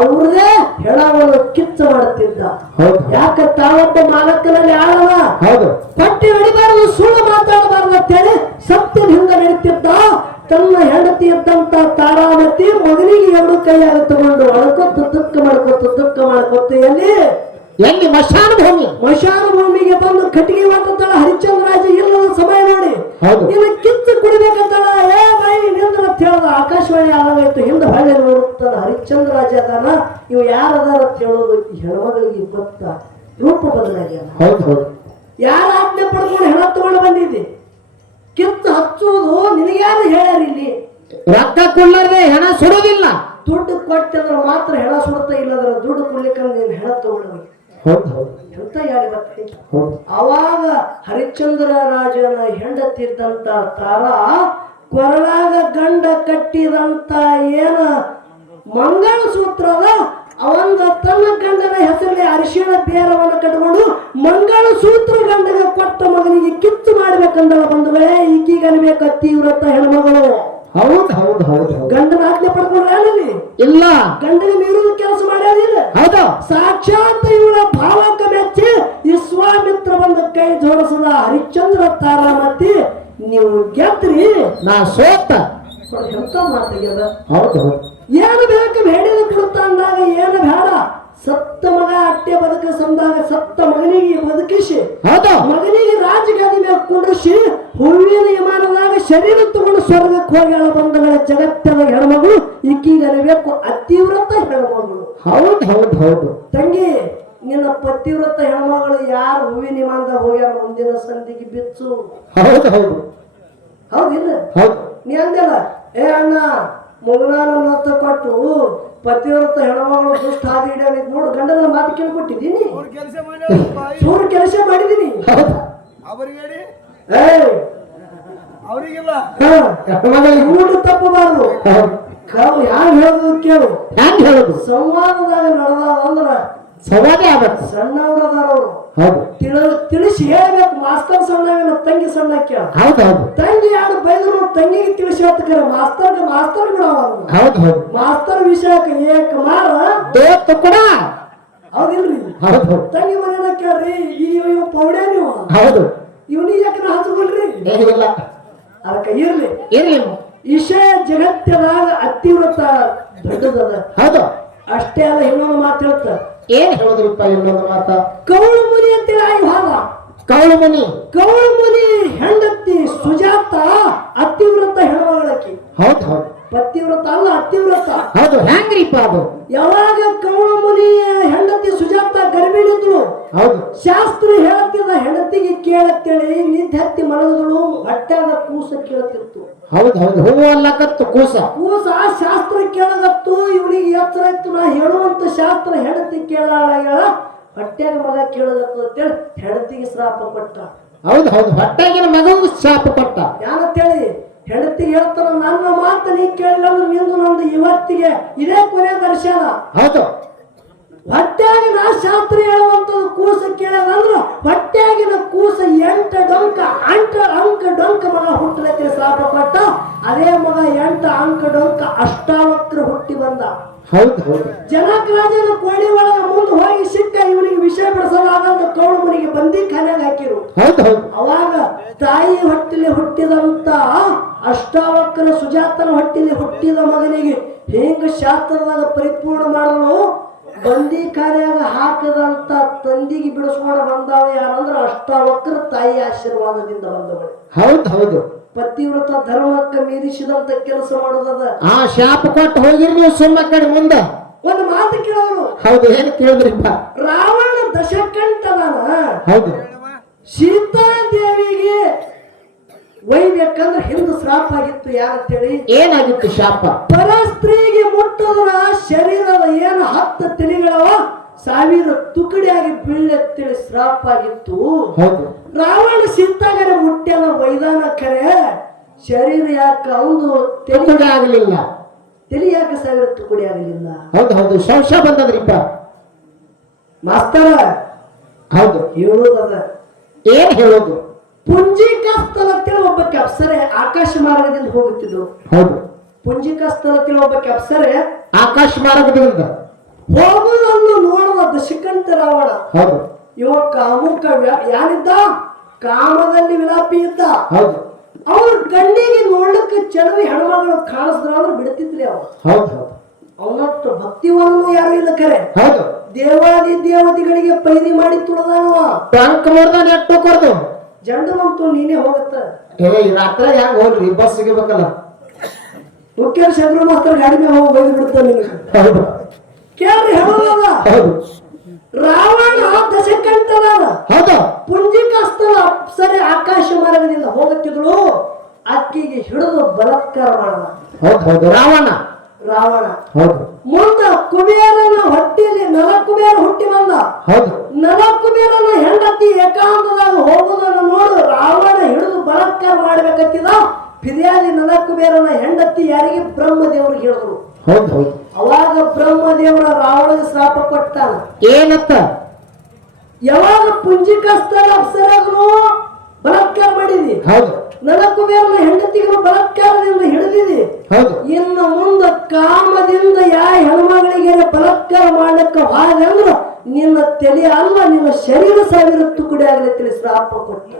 ಅವ್ರದೇ ಹೆಣವನ್ನು ಕಿಚ್ಚ ಮಾಡುತ್ತಿದ್ದ. ಯಾಕ ತಾವೊಬ್ಬ ಮಾಲಕನಲ್ಲಿ ಆಳವ ಪಟ್ಟಿ ಹೊಡಿಬಾರದು ಸುಳ್ಳು ಮಾತಾಡಬಾರದು ಅಂತೇಳಿ ಸತ್ಯದಿಂದ ನಡೀತಿದ್ದ ತನ್ನ ಹೆಂಡತಿ ಇದ್ದಂತ ತಾರಾವತಿ ಮಗನಿಗೆ ಎರಡು ಕೈಯಾಗ ತಗೊಂಡು ಅಳ್ಕೊತ್ತು ದುಃಖ ಮಾಡ್ಕೊತ ತುಕ್ಕ ಮಾಡ್ಕೊತ ಎಲ್ಲಿ? ಎಲ್ಲಿ? ಮಶಾನ ಭೂಮಿ ಮಶಾನ ಭೂಮಿಗೆ ಬಂದು ಕಟ್ಟಿಗೆ ಮಾಡ್ತಾಳ ಹರಿಶ್ಚಂದ್ರಾಜ ಇಲ್ಲದ ಸಮಯ ನೋಡಿ. ಇಲ್ಲಿ ಇನ್ನು ಕಿತ್ತು ಕುಡಿಬೇಕಂತಾಳ ಏ ಬಾಯಿ ನಿಂದ್ರ ಅಂತ ಹೇಳ್ದ ಆಕಾಶವಾಣಿ ಆದಾಗಾಯ್ತು. ಹಿಂದೆ ಹಳ್ಳಿ ನೋಡುತ್ತಾನ ಹರಿಶ್ಚಂದ್ರಾಜ ಅದಾನ. ಇವ್ ಯಾರದಾರ ಅಂತ ಹೇಳೋದು ಹೆಣ್ಮಗಳಿಗೆ ಗೊತ್ತ? ರೂಪ ಬದಲಾಗ್ಯಾನ. ಹೌದು ಹೌದು. ಯಾರ ಆಜ್ಞೆ ಪಡ್ಕೊಂಡು ಹೆಣ ತಗೊಂಡು ಬಂದಿದ್ದಿ? ಕಿತ್ತು ಹಚ್ಚುವುದು ನಿನಗ್ಯಾರು ಹೇಳ್ಯಾರ ಇಲ್ಲಿ? ರೊಕ್ಕ ಕೊಳ್ಳದೆ ಹೆಣ ಸುಡೋದಿಲ್ಲ. ದುಡ್ಡು ಕೊಟ್ಟಿದ್ರೆ ಮಾತ್ರ ಹೆಣ ಇಲ್ಲ ಇಲ್ಲದ್ರ ದುಡ್ಡು ಕೊಡ್ಲಿಕ್ಕೆ ನೀನು ಹೆಣ ತಗೊಳ್ಳಿ ಎಂತ ಯಾರಿ ಬರ್ತೀನಿ ಅವಾಗ ಹರಿಶ್ಚಂದ್ರ ರಾಜನ ಹೆಂಡತಿದ್ದಂತ ತಾರ ಕೊರಳಾಗ ಗಂಡ ಕಟ್ಟಿದಂತ ಏನ ಮಂಗಳ ಸೂತ್ರದ ಅವಂದ ತನ್ನ ಗಂಡನ ಹೆಸರಲ್ಲಿ ಅರಿಶಿಣ ಬೇರವನ್ನು ಕಟ್ಕೊಂಡು ಮಂಗಳಸೂತ್ರ ಗಂಡನ ಕೊಟ್ಟ ಮಗನಿಗೆ ಕಿತ್ತು ಮಾಡಬೇಕಂದ ಬಂಧುಗಳೇ ಹೌದು ಏನು ಬೇಕು ಹೇಳಿದ ಕೊಡುತ್ತ ಅಂದಾಗ ಏನು ಬೇಡ. ಸತ್ತ ಮಗ ಅಟ್ಟೆ ಬದುಕ ಸಂದಾಗ ಸತ್ತ ಮಗನಿಗೆ ಬದುಕಿಸಿ. ಹೌದು. ಮಗನಿಗೆ ರಾಜಗಾದಿ ಮೇಲೆ ಕುಂಡ್ರಿಸಿ ಹೂವಿನ ವಿಮಾನದಾಗ ಶರೀರ ತಗೊಂಡು ಸ್ವರ್ಗಕ್ಕೆ ಹೋಗಿ ಬಂಧಗಳ ಜಗತ್ತದ ಹೆಣ್ಮಗಳು ಈಗೀಗ ಅರಿಬೇಕು ಅತಿವ್ರತ ಹೆಣ್ಮಗಳು. ಹೌದು ಹೌದು ಹೌದು. ತಂಗಿ ನಿನ್ನ ಪತಿವ್ರತ ಹೆಣ್ಮಗಳು ಯಾರು ಹೂವಿನ ವಿಮಾನದಾಗ ಹೋಗ್ಯಾರ ಮುಂದಿನ ಸಂಧಿಗೆ ಬಿಚ್ಚು. ಹೌದು ಹೌದು. ಹೌದಿಲ್ಲ ಹೌದು. ನೀ ಅಂದಲ್ಲ ಏ ಅಣ್ಣ ಮಗನಾನ ನತ್ತ ಕೊಟ್ಟು ಪತಿವ್ರತ ಹೆಣ್ಮಗಳು ದುಷ್ಟ ಹಾದಿ ಹಿಡಿಯೋಣ ನೋಡು ಗಂಡನ ಮಾತು ಕೇಳ್ಕೊಟ್ಟಿದ್ದೀನಿ. ಸೂರು ಕೆಲಸ ಮಾಡಿದ್ದೀನಿ. ಅವರಿಗೆ ಅವರಿಗಿಲ್ಲ. ಊಟ ತಪ್ಪಬಾರ್ದು ಕಾವು ಯಾರು ಹೇಳುದು ಕೇಳು. ಹ್ಯಾಂಗ ಹೇಳುದು? ಸಂವಾದದಾಗ ನಡೆದ ಅಂದ್ರ ಸಂವಾದ ಆಗತ್ತೆ ಸಣ್ಣವ್ರದಾರ ಅವರು. ಹೌದು. ತಿಳ ತಿಳಿಸಿ ಹೇಳ್ಬೇಕು. ಮಾಸ್ತರ್ ಸಣ್ಣ ತಂಗಿ ಸಣ್ಣ ಕೇಳ. ಹೌದು ಹೌದು. ತಂಗಿ ಯಾರು ಬೈದ್ರು ತಂಗಿಗೆ ತಿಳಿಸಿ ಹೇಳ್ತಾರೆ ಮಾಸ್ತರ್ಗೆ ಮಾಸ್ತರ್ ಅವ್ರು ಹೌದು ಹೌದು. ಮಾಸ್ತರ್ ವಿಷಯಕ್ಕೆ ಏಕ ಮಾರ. ಕೂಡ. ಹೌದಿಲ್ರಿ? ಹೌದು ತಂಗಿ ಮನೇನ ಕೇಳ್ರಿ ಈ ಇವ್ ಪೌಡ್ಯ ನೀವು? ಹೌದು. ಇವನಿಗೆ ಯಾಕೆ ಹಚ್ಕೊಳ್ರಿ? ಅದಕ್ಕೆ ಇರ್ಲಿ. ಇರ್ಲಿ. ವಿಷಯ ಜಗತ್ತದಾಗ ಅತಿವ್ರತ ದೊಡ್ಡದದ. ಹೌದು. ಅಷ್ಟೇ ಅಲ್ಲ ಇನ್ನೊಂದು ಮಾತು ಹೇಳ್ತ. ಏನ್ ಹೇಳೋದ್ರಿಪ್ಪ ಇನ್ನೊಂದು ಮಾತ. ಕೌಳು ಮುನಿ ಅಂತೇಳಿ ಭಾಗ? ಕೌಳು ಕವಳು ಕೌಳು ಮುನಿ ಹೆಂಡತಿ ಸುಜಾತ ಅತಿವ್ರತ ಹೆಣ್ಮಗಳಕಿ ಹೌದು ಹೌದು. ಪತಿವ್ರತ ಅಲ್ಲ ಅತಿವ್ರತ. ಹೌದು. ಹೆಂಗ್ರಿಪ್ಪ ಅದು? ಯಾವಾಗ ಕೌಳಮುನಿ ಹೆಂಡತಿ ಸುಜಾತ ಗರ್ಭಿಣಿದ್ಳು ಹೌದು. ಶಾಸ್ತ್ರ ಹೇಳ್ತಿದ್ದ ಹೆಂಡತಿಗೆ ಕೇಳತ್ತೇಳಿ ನಿದ್ದೆ ಹತ್ತಿ ಮಲಗದಳು ಹೊಟ್ಟೆದ ಕೂಸ ಕೇಳ್ತಿತ್ತು. ಹೌದು ಹೌದು. ಹೂವು ಅಲ್ಲಕತ್ತು ಕೂಸ. ಕೂಸ ಶಾಸ್ತ್ರ ಕೇಳಗತ್ತು ಇವಳಿಗೆ ಎತ್ತರ ಇತ್ತು ನಾ ಹೇಳುವಂತ ಶಾಸ್ತ್ರ ಹೆಂಡತಿ ಕೇಳಾಳ ಹೇಳ ಹೊಟ್ಯಾಗ ಮಗ ಕೇಳಗತ್ತು ಅಂತೇಳಿ ಹೆಂಡತಿಗೆ ಶ್ರಾಪ ಕೊಟ್ಟ. ಹೌದು ಹೌದು. ಹೊಟ್ಟೆಗಿನ ಮಗನಿಗೆ ಶಾಪ ಕೊಟ್ಟ. ಯಾನಂತೇಳಿ ಹೆಂಡತಿ ಹೇಳ್ತಾನ ನನ್ನ ಮಾತು ನೀ ಕೇಳಿಲ್ಲ ಅಂದ್ರೆ ನಿಂದು ನಂದು ಇವತ್ತಿಗೆ ಇದೇ ಕೊನೆ ದರ್ಶನ. ಹೌದು. ಹೊಟ್ಟೆಯಾಗಿನ ಶಾಸ್ತ್ರ ಹೇಳುವಂಥದ್ದು ಕೂಸ ಕೇಳದಂದ್ರ ಹೊಟ್ಯಾಗಿನ ಕೂಸ ಎಂಟ ಡೊಂಕ. ಅಂಟ ಅಂಕ ಮಗ ಹುಟ್ಟಲಕ್ಕೆ ಶಾಪ ಕೊಟ್ಟ ಅದೇ ಮಗ ಎಂಟ ಅಂಕ ಡೊಂಕ ಅಷ್ಟಾವಕ್ರ ಹುಟ್ಟಿ ಬಂದ. ಜನಕ ರಾಜನ ಕೋಡಿ ಒಳಗ ಮುಂದೆ ಹೋಗಿ ಸಿಕ್ಕ ಇವನಿಗೆ ವಿಷಯ ಬಿಡಿಸಲಾಗದ ಕೌಳು ಮನಿಗೆ ಬಂದಿ ಖಾನಾಗ ಹಾಕಿರು. ಅವಾಗ ತಾಯಿ ಹೊಟ್ಟಿಲಿ ಹುಟ್ಟಿದಂತ ಅಷ್ಟಾವಕ್ರ ಸುಜಾತನ ಹೊಟ್ಟಿಲಿ ಹುಟ್ಟಿದ ಮಗನಿಗೆ ಹೆಂಗ ಶಾಸ್ತ್ರದಾಗ ಪರಿಪೂರ್ಣ ಮಾಡಲು? ಬಂದಿ ಕಾರ್ಯಾಗ ಹಾಕದಂತ ತಂದಿಗೆ ಬಿಡಿಸ್ಕೊಂಡು ಬಂದವ ಯಾರಂದ್ರೆ ಅಷ್ಟಾವಕ್ರ ತಾಯಿ ಆಶೀರ್ವಾದದಿಂದ ಬಂದವಳು. ಹೌದು ಹೌದು. ಪತಿವ್ರತ ಧರ್ಮಕ್ಕೆ ಮೀರಿಸಿದಂತ ಕೆಲಸ ಮಾಡೋದದ. ಆ ಶಾಪ ಕೊಟ್ಟು ಹೋಗಿರ್ಲಿ ನೀವು ಸುಮ್ಮ ಕಡೆ ಮುಂದ. ಒಂದು ಮಾತು ಕೇಳೋರು. ಹೌದು ಏನು ಕೇಳಿದ್ರಿಪ್ಪ ರಾವಣ ದಶಕಂಠದಾನ ಹೌದು. ಸೀತಾದೇವಿಗೆ ಒಯ್ಬೇಕಂದ್ರೆ ಹಿಂದೆ ಶ್ರಾಪ ಆಗಿತ್ತು ಯಾರಂತೇಳಿ? ಏನಾಗಿತ್ತು ಶಾಪ? ಪರ ಸ್ತ್ರೀಗೆ ಮುಟ್ಟದ್ರ ಶರೀರದ ಏನು ಹತ್ತು ತಿಳಿಗಳವ ಸಾವಿರ ಆಗಿ ಬೀಳತ್ತೇಳಿ ಶ್ರಾಪ ಆಗಿತ್ತು. ಹೌದು. ರಾವಣ ಸೀತಾಗರ ಮುಟ್ಟ್ಯಾನ ವೈದಾನ ಕರೆ ಶರೀರ ಯಾಕ ಅವನು ತುಕಡಿ ಆಗಲಿಲ್ಲ. ತಲೆ ಯಾಕ ಸಾವಿರ ತುಕಡಿ ಆಗಲಿಲ್ಲ? ಹೌದು ಹೌದು. ಸಂಶಯ ಬಂದದ್ರಿಪ್ಪ. ಮಾಸ್ತರ ಹೌದು. ಹೇಳೋದದ. ಏನ್ ಹೇಳೋದು? ಪುಂಜಿಕಾಸ್ತಲ ಅಂತೇಳಿ ಒಬ್ಬ ಅಪ್ಸರೆ ಆಕಾಶ ಮಾರ್ಗದಿಂದ ಹೋಗುತ್ತಿದ್ರು ಹೌದು. ಪುಂಜಿಕಾಸ್ತಲ ಅಂತೇಳಿ ಒಬ್ಬ ಅಪ್ಸರೆ ಆಕಾಶ ಮಾರ್ಗದಿಂದ ಹೋಗುವುದನ್ನು ನೋಡುವ ದಶಕಂತ ರಾವಣ. ಹೌದು. ಇವ ಕಾಮುಕ ಯಾರಿದ್ದ ಕಾಮದಲ್ಲಿ ವಿಲಾಪಿ ಇದ್ದ. ಹೌದು. ಅವ್ರ ಕಣ್ಣಿಗೆ ನೋಡ್ಲಿಕ್ಕೆ ಚೆಲುವಿ ಹೆಣ್ಮಗಳು ಕಾಣಿಸಿದ್ರ ಅಂದ್ರೆ ಬಿಡ್ತಿದ್ರಿ ಅವ ಹೌದು. ಅವನಷ್ಟು ಭಕ್ತಿವನ್ನು ಯಾರು ಇಲ್ಲ ಕರೆ. ಹೌದು. ದೇವಾದಿ ದೇವತೆಗಳಿಗೆ ಪೈರಿ ಮಾಡಿ ತುಳದಾನವ. ಟ್ಯಾಂಕ್ ಮಾಡ್ದ ನೆಟ್ಟು ಕೊರ್ದು ಬಂತು ನೀನೇ ಹೋಗತ್ತ. ಏ ರಾತ್ರಿ ಹೆಂಗ್ ಹೋಗ್ರಿ ಬಸ್ ಸಿಗಬೇಕಲ್ಲ. ಮುಖ್ಯ ಶಂಕರ ಮಾತ್ರ ಗಾಡಿ ಮೇಲೆ ಹೋಗಿ ಬೈದು ಬಿಡ್ತಾನೆ ಹೌದು. ಕೇಳ್ರಿ ಹೇಳೋದಲ್ಲ ಹೌದು. ರಾವಣ ದಶಕಂಠದಾನ ಹೌದು. ಪುಂಜಿಕಾಸ್ತನ ಅಪ್ಸರೆ ಆಕಾಶ ಮಾರ್ಗದಿಂದ ಹೋಗುತ್ತಿದ್ಳು. ಅಕ್ಕಿಗೆ ಹಿಡಿದು ಬಲಾತ್ಕಾರ ಮಾಡದ. ಹೌದು ಹೌದು. ರಾವಣ. ರಾವಣ. ಹೌದು. ಮುಂದ ಕುಬೇರನ ಹೊಟ್ಟಿಲಿ ನಲ ಕುಬೇರ ಹುಟ್ಟಿ ಬಂದ. ಹೌದು. ನಲ ಕುಬೇರನ ಹೆಂಡತಿ ಏಕಾಂತದಾಗ ಹೋಗುದನ್ನು ನೋಡು ರಾವಣ ಹಿಡಿದು ಬಲಾತ್ಕಾರ ಮಾಡ್ಬೇಕತ್ತಿದ ಫಿರ್ಯಾದಿ ನಲ ಕುಬೇರನ ಹೆಂಡತಿ ಯಾರಿಗೆ? ಬ್ರಹ್ಮದೇವ್ರಿಗೆ ಹೇಳಿದ್ರು. ಹೌದು ಹೌದು. ಅವಾಗ ಬ್ರಹ್ಮದೇವರ ರಾವಣಗೆ ಶಾಪ ಕೊಟ್ಟಾನ. ಏನತ್ತ? ಯಾವಾಗ ಪುಂಜಿಕಸ್ತರ ಅಪ್ಸರಗಳು ಬಲಾತ್ಕಾರ ಮಾಡಿದಿ? ಹೌದು. ನಲಕುಬೇರನ ಹೆಂಡತಿಗಳು ಬಲಾತ್ಕಾರದಿಂದ ಹಿಡಿದಿದೆ. ಹೌದು. ಇನ್ನು ಮುಂದೆ ಕಾಮದಿಂದ ಯಾ ಹೆಣ್ಮಗಳಿಗೆ ಬಲತ್ಕಾರ ಮಾಡಕ್ಕೆ ಹಾಗೆ ಅಂದ್ರ ನಿನ್ನ ತಲೆ ಅಲ್ಲ ನಿನ್ನ ಶರೀರ ಸಾವಿರ ತುಕುಡಿ ಆಗಲಿ ತಿಳಿ ಶ್ರಾಪ ಕೊಟ್ಟ.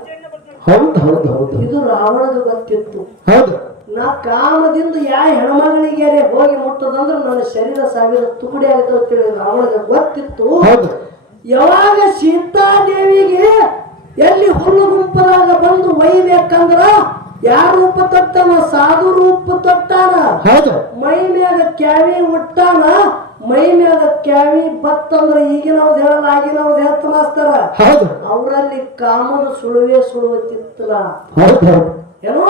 ಹೌದು ಹೌದು ಹೌದು. ಇದು ರಾವಣದ ಗೊತ್ತಿತ್ತು. ಹೌದು. ನಾ ಕಾಮದಿಂದ ಯಾ ಹೆಣ್ಮಗಳಿಗೆ ಹೋಗಿ ಮುಟ್ಟದಂದ್ರೆ ನನ್ನ ಶರೀರ ಸಾವಿರ ತುಕುಡಿ ಆಗುತ್ತೆ ಅಂತೇಳಿ ರಾವಣದ ಗೊತ್ತಿತ್ತು. ಯಾವಾಗ ಸೀತಾದೇವಿಗೆ ಎಲ್ಲಿ ಹುಲ್ಲು ಗುಂಪದಾಗ ಬಂದು ಒಯ್ಬೇಕಂದ್ರ ಯಾರ ರೂಪ ತೊಟ್ಟಾನ? ಸಾಧು ರೂಪ ತೊಟ್ಟಾನ? ಹೌದು. ಮೈ ಮ್ಯಾಗ ಕ್ಯಾವಿ ಉಟ್ಟಾನ ಮೈ ಮ್ಯಾಗ ಕ್ಯಾವಿ ಬತ್ತಂದ್ರ ಈಗಿನವ್ದು ಹೇಳಲ್ಲ ಆಗಿನವ್ದು ಹೇಳ್ತಾರ ಹೌದು. ಅವರಲ್ಲಿ ಕಾಮದ ಸುಳುವೆ ಸುಳುವತ್ತಿತ್ತಲ್ಲ ಏನೋ?